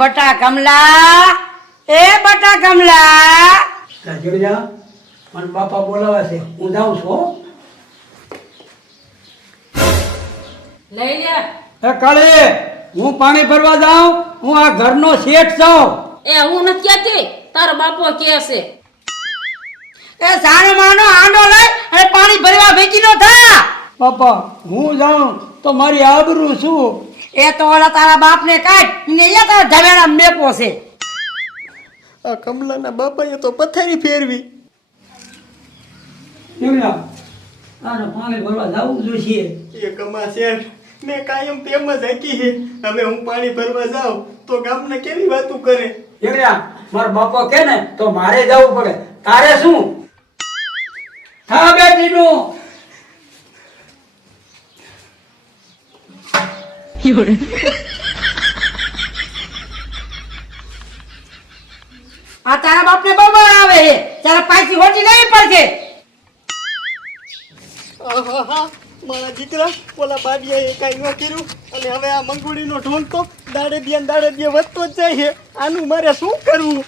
બટા કમલા, એ બટા કમલા. જડજા મને બાપા બોલાવે છે, હું જાઉં છું હો. લઈ લે. એ કાળે હું પાણી ભરવા જાઉં, હું આ ઘરનો શેઠ છું. એ હું નથી કહેતી, તારો બાપો કહે છે. એ સાનો માનો આંડો લઈ અને પાણી ભરવા ભેગી નો થા. બાપા હું જાઉં તો મારી આબરૂ શું? એ તો ઓલા તારા બાપને કાઢ ને એ તારા ઢવેડા મેપો છે. આ કમલાના બાપાએ તો પથારી ફેરવી. કેવડા આને પાણી ભરવા જાવું જોઈએ. એ કમા શેઠ મેં કાયમ તેમ જ હાકી છે. હવે હું પાણી ભરવા જાઉં તો ગામને કેવી વાતું કરે. કેવડા મારા બાપા કે ને તો મારે જવું પડે, તારે શું? હા બેટીનું આ તારા બાપને બબાર આવે છે, તારા પાછી હોટી નહીં પડશે. આહાહા, મારા દીકરા ઓલા બાડિયાએ કાંઈ ન કર્યું અને હવે આ મંગુડીનો ઢોલ તો દાડે દિયે વધતો જ જાય છે. આનું મારે શું કરવું?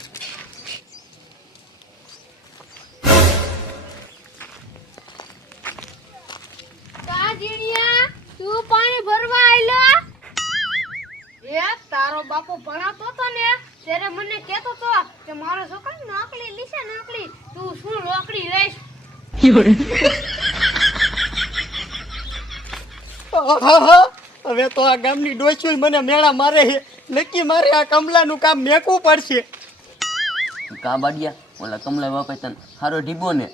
તું પાણી ભરવા આયલો? એ તારો બાપો ભણાતો તો ને ત્યારે મને કહેતો તો કે મારો છોકરો નોકરી લીશે, નોકરી તું શું નોકરી લઈશ? આહાહા, હવે તો આ ગામની ડોચુલ મને મેળા મારે છે. નક્કી મારે આ કમલાનું કામ મેકવું પડશે. કા બાડિયા ઓલા કમલા બાપા તને હારો ઢીબો ને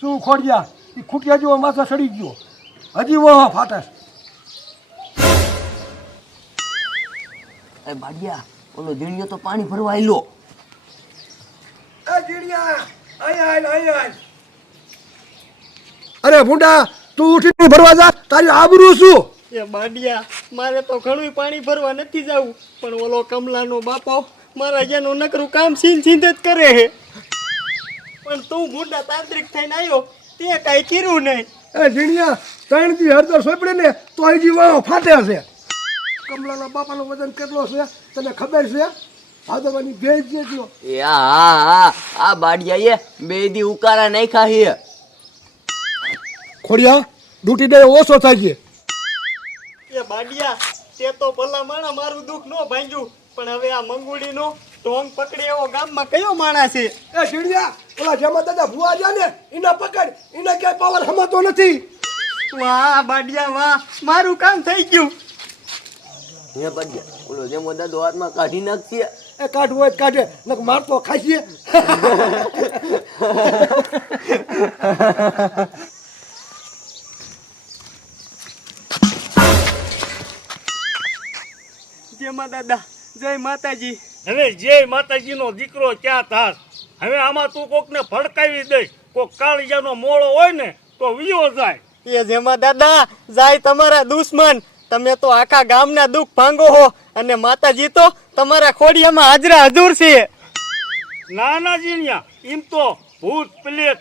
શું ખોડિયા એ ખૂટિયા જેવો માથા સડી ગયો, હજી વહો ફાટસ. એ બાડિયા ઓલો જીણિયો તો પાણી ભરવા આયલો. એ જીણિયા અહીંયા. અરે ભૂંડા તું ઉઠીને ભરવા જા, તારી આબરૂ શું? એ બાડિયા મારે તો ઘણું પાણી ભરવા નથી જવું, પણ ઓલો કમલાનો બાપો મારા જેનું નકરું કામ છીન જ કરે છે. પણ તું ભૂંડા તાંત્રિક થઈને આવ્યો તે કાંઈ કર્યું નહીં. એ જીણિયા 3 દી હળદર સોપડે ને તો હજી વહો ફાટે છે. કમલાના બાપાનું વજન કેટલો છે તને ખબર છે? ભાદરવાની ભેજ જેટલો. એ આ બાડિયાએ બે દી ઉકારા નાખ્યા હે. ખોડિયા ડૂટી દે ઓછો થાય છે. એ બાડિયા તે તો ભલા માણા મારું દુઃખ ન ભાંગ્યું, પણ હવે આ મંગુડીનો ઢોંગ પકડે એવો ગામમાં કયો માણસ છે? એ જીણિયા ઓલા જેમાં દાદા ભુવા ગયા ને એના પકડ, એના ક્યાંય પાવર હમાતો નથી. વાહ બાડિયા વાહ, મારું કામ થઈ ગયું. હે બાડિયા ઓલો જેમો દાદો હાથમાં કાઢી નાખશે. એ કાઢવું હોય તો કાઢે, નક મારતો ખાઈએ. જેમાં દાદા જય માતાજી. હવે જય માતાજીનો દીકરો ક્યાં થાસ? હવે આમાં તું કોકને ફડકાવી દઈશ, કોક કાળિયાનો મોળો હોય ને તો વિયો જાય. એ જેમાં દાદા જાય તમારા દુશ્મન. તમે તો આખા ગામના દુઃખ ભાંગો હો અને માતાજી તો તમારા ખોડિયામાં હાજરા હજુર છે. નાના જીણિયા એમ તો ભૂત પ્લેટ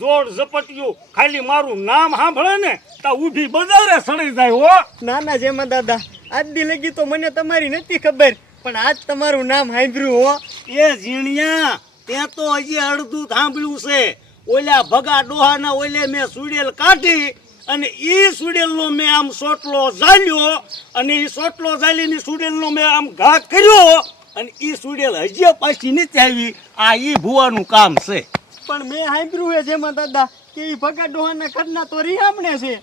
જોડ ઝપટિયું ખાલી મારું નામ સાંભળે ને તા ઊભી બજારે સડી જાય હો. નાના જેમાં દાદા આજ દી લગી તો મને તમારી નથી ખબર, પણ આજ તમારું નામ સાંભળ્યું હો. એ જીણિયા ત્યાં તો હજી અડધું સાંભળ્યું છે. ઓલા ભગા ડોહાના ઓલે મેં સુડેલ કાઢી અને ઈ સુડેલનો મેં આમ સોટલો ઝાલ્યો અને ઈ સોટલો ઝાલીની સુડેલનો મેં આમ ઘા કર્યો અને ઈ સુડેલ હજી પાછી નથી આવી. આ ઈ ભુવાનું કામ છે. પણ મેં સાંભળ્યું છે જેમાં દાદા કે ઈ ભગા ડોહાના ઘરના તો રિહામણે છે.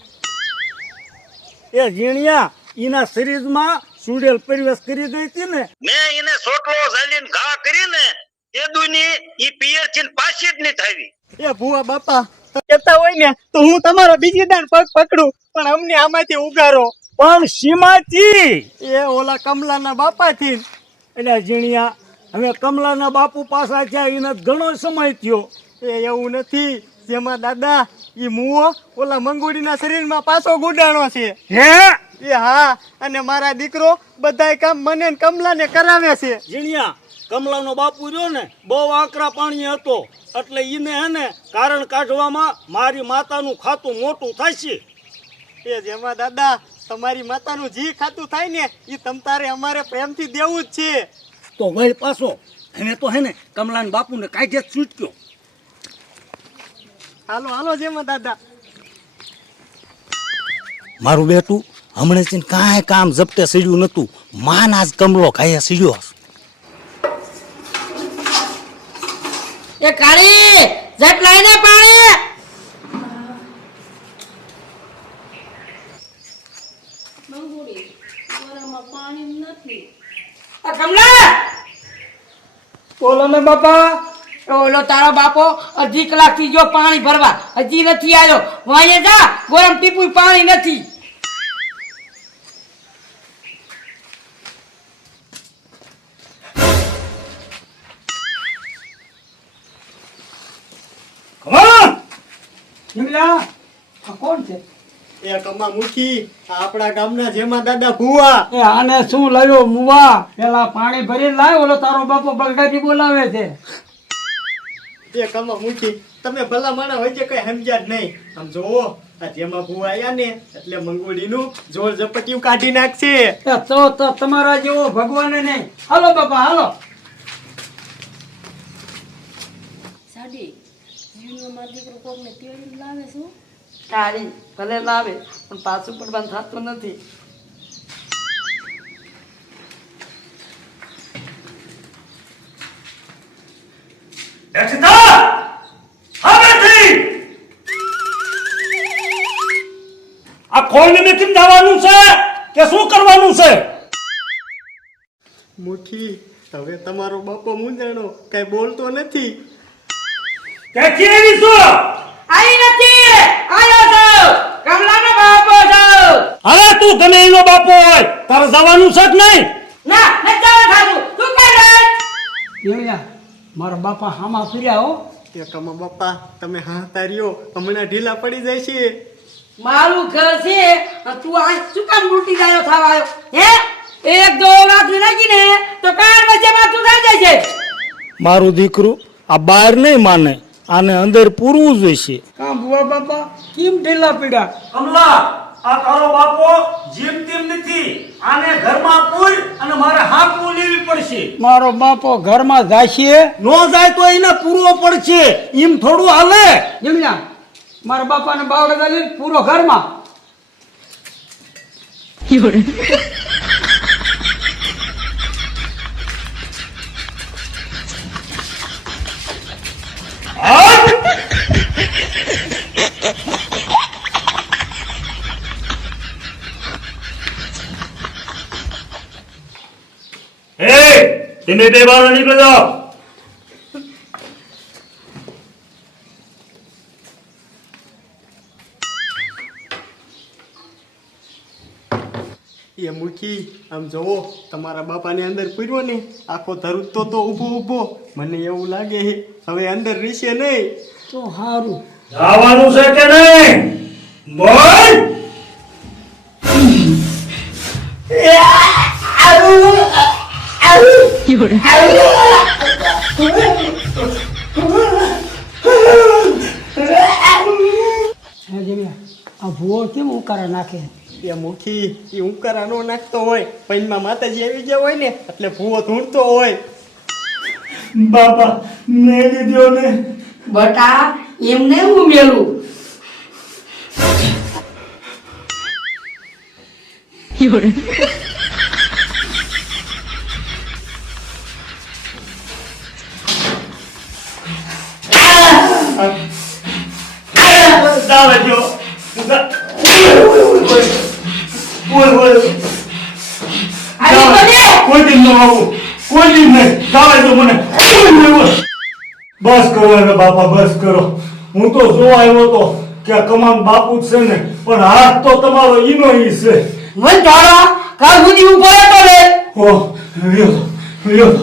એ જીણિયા એના શરીરમાં સુડેલ પ્રવેશ કરી ગઈ હતી ને, મેં એને સોટલો ઝાલીને ઘા કરીને એ દુની ઈ પિયર થી પાછી જ નથી આવી. એ ભુવા બાપા કહેતા હોય ને તો હું તમારો બીજી દાન પગ પકડું, પણ અમને આમાંથી ઉગારો. પણ સીમાથી એ ઓલા કમલાના બાપાથી. એટલે જીણિયા હવે કમલાના બાપુ પાસા થયા એને ઘણો સમય થયો. એ એવું નથી જેમાં દાદા ઈ મુઓ ઓલા મંગુડીના શરીરમાં પાછો ગુડાણો છે. હે એ હા, અને મારા દીકરો બધાય કામ મને ને કમલાને કરાવે છે. જીણિયા કમલાનો બાપુ રહ્યો ને બહુ આકરા પાણી હતો, એટલે ઈને હે ને કારણ કાઢવામાં મારી માતાનું ખાતું મોટું થાય છે. એ જેમાં દાદા તમારી માતાનું જી ખાતું થાય ને ઈ તમ તારે અમારે પ્રેમથી દેવું જ છે. તો વળ પાછો હવે તો હે ને કમલાન બાપુને કાઢે જ છૂટક્યો. હાલો હાલો જેમાં દાદા. મારું બેટું હમણાં છે ને કાંઈ કામ ઝપટે સીડ્યું નતું, માન આજ કમલો કાંઈ સીડ્યો. એ કાળી જટ લઈને પાણી. આ કમલા બોલો ને બાપા. ઓલો તારો બાપો અડધી કલાક થી જો પાણી ભરવા હજી નથી આવ્યો. વાંયે જા ગરમ ટીપું પાણી નથી. જમીલા, આ કોણ છે? એ કમા મુખી આ આપણા ગામના જેમાં દાદા ભુવા. એ આને શું લાવ્યો મુવા? પેલા પાણી ભરી લાવ, ઓલો તારો બાપો બગડાથી બોલાવે છે. એ કમા મુખી તમે ભલા માણા હોય છે કઈ સમજ્યા જ નહીં. આમ જોવો આ જેમાં ભુવા આયા ને એટલે મંગોડીનું જોર ઝપટિયું કાઢી નાખશે. એ તો તમારા જેવો ભગવાન નહીં. હાલો બાપા હાલો. કાળી ભલે લાવે પણ પાછું પડવાનું થતું નથી. આ કોઈને નથી જવાનું છે કે શું કરવાનું છે? મુખી હવે તમારો બાપો મૂંઝાણો કઈ બોલતો નથી. ક્યાંથી આવી છો? આઈ નથી આયો છો કમલાનો બાપો છો. હવે તું ગમે એનો બાપો હોય તારે જવાનું છે કે નહીં? ના નથી થાતું તું કરે. જમીલા, મારા બાપા હામાં ફર્યા હો. એ કમા બાપા તમે હાંતા રહ્યો હમણાં ઢીલા પડી જાય છે. મારું ઘર છે અને તું આ શું કામ લૂંટી જાયો થવા આવ્યો હે? એક દો રાત્રિ નાખી ને તો કાન વચ્ચે માથું થઈ જાય છે. મારું દીકરું આ બહાર નહીં માને, આને અંદર પૂરવું જોઈશે. કામ ભુવા બાપા કેમ ઢીલા પીડા? કમલા, આ તારો બાપો જીમ તેમ નથી, આને ઘરમાં પૂર અને મારે હાંકવું લેવી પડશે. મારો બાપો ઘરમાં જાશે. નો જાય તો એને પૂરવો પડશે, એમ થોડું હાલે. જમીલા, મારા બાપાને બાવડે ગાલી પૂરો ઘરમાં. તમે બે બહાર નીકળી જાઓ. એ મુખી આમ જોવો તમારા બાપાને અંદર પૂર્યો ને આખો ધરુતો તો ઊભો ઊભો મને એવું લાગે છે હવે અંદર રહેશે નહીં. તો સારું. જવાનું છે કે નહીં? બોલ. હે જમીલા, આ ભુવો કેમ ઉકારા નાખે? એ મુખી એ ઉંકારા નો નાખતો હોય પૈનમાં માતાજી આવી ગયા હોય ને એટલે ભૂવો ધૂણતો હોય. બાપા મેં દીધો ને. બટા એમને હું મેલું. દાવે જો. કોઈ દિન ન આવું, કોઈ દિન નહીં. દાવે તો મને. બસ કરો હવે બાપા, બસ કરો. હું તો જોવા આવ્યો તો કે આ કમાન બાપુ જ છે ને, પણ હાથ તો તમારો ઈનો ઈ છે. મન તારા કાલ સુધી ઉભો રહેતો રે. ઓ વિયો